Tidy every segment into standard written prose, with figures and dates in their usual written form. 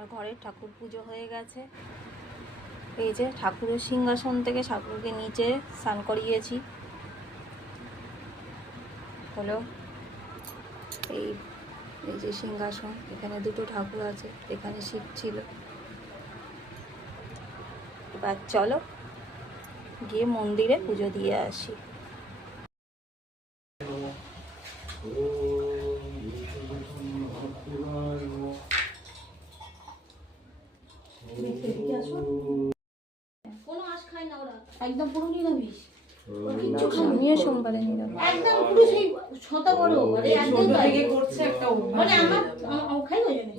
আর ঘরের ঠাকুর পুজো হয়ে গেছে। এই যে ঠাকুরের সিংহাসন থেকে ঠাকুরকে নিচে স্নান করিয়েছি। হলো এই এই যে সিংহাসন, এখানে দুটো ঠাকুর আছে, এখানে শিব ছিল। এবার চলো গিয়ে মন্দিরে পুজো দিয়ে আসি। কোনো আঁশ খায় না ওরা, একদম পুরো নিরামিষ। আমিও সোমবারে নিরামিষ। একদম পুরো সেই ছটা বড় মানে একদম থেকে করছে একটা মানে আমার খাই না জানে।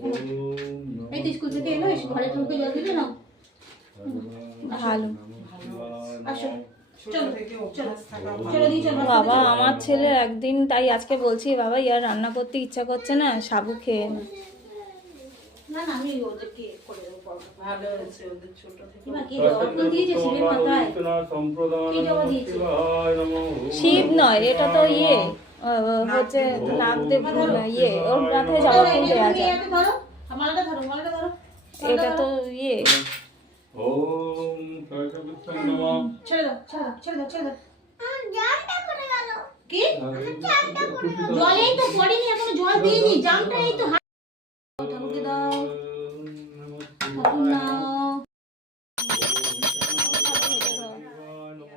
এই তো স্কুল থেকে এলো, এসে ঘরে ঢুকে জল দিলে না ভালো। আসো চলো চলো চলো দিয়ে চলো। বাবা আমার ছেলে একদিন, তাই আজকে বলছি বাবা ইয়ার রান্না করতে ইচ্ছা করছে না, সাবু খেয়ে না। না না আমি ওদেরকে করে দেবো। ভালো হয়েছে ওদের ছোট থেকে মা কি রত্ন দিয়েছে শিবের মাথায়, কি জবা দিয়েছে? শিব নয়, এটা তো ইয়ে হচ্ছে নাগদেব, ইয়ে ওর মাথায় জবা ফুল দেওয়া যায়। ধরো মালাটা ধরো, মালাটা ধরো। এটা তো ইয়ে ওম কাকবিত্তং নমঃ। ছেড়ে দাও ছেড়ে দাও ছেড়ে দাও। জামটা করে গেল কি? জলেই তো পড়েনি, এখনো জল দিইনি, জামটা এই তো ঠাকুরকে দাও, ঠাকুর নাও।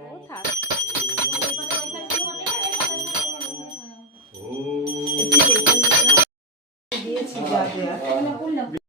ও থাক। দিয়েছি যা দেয়া।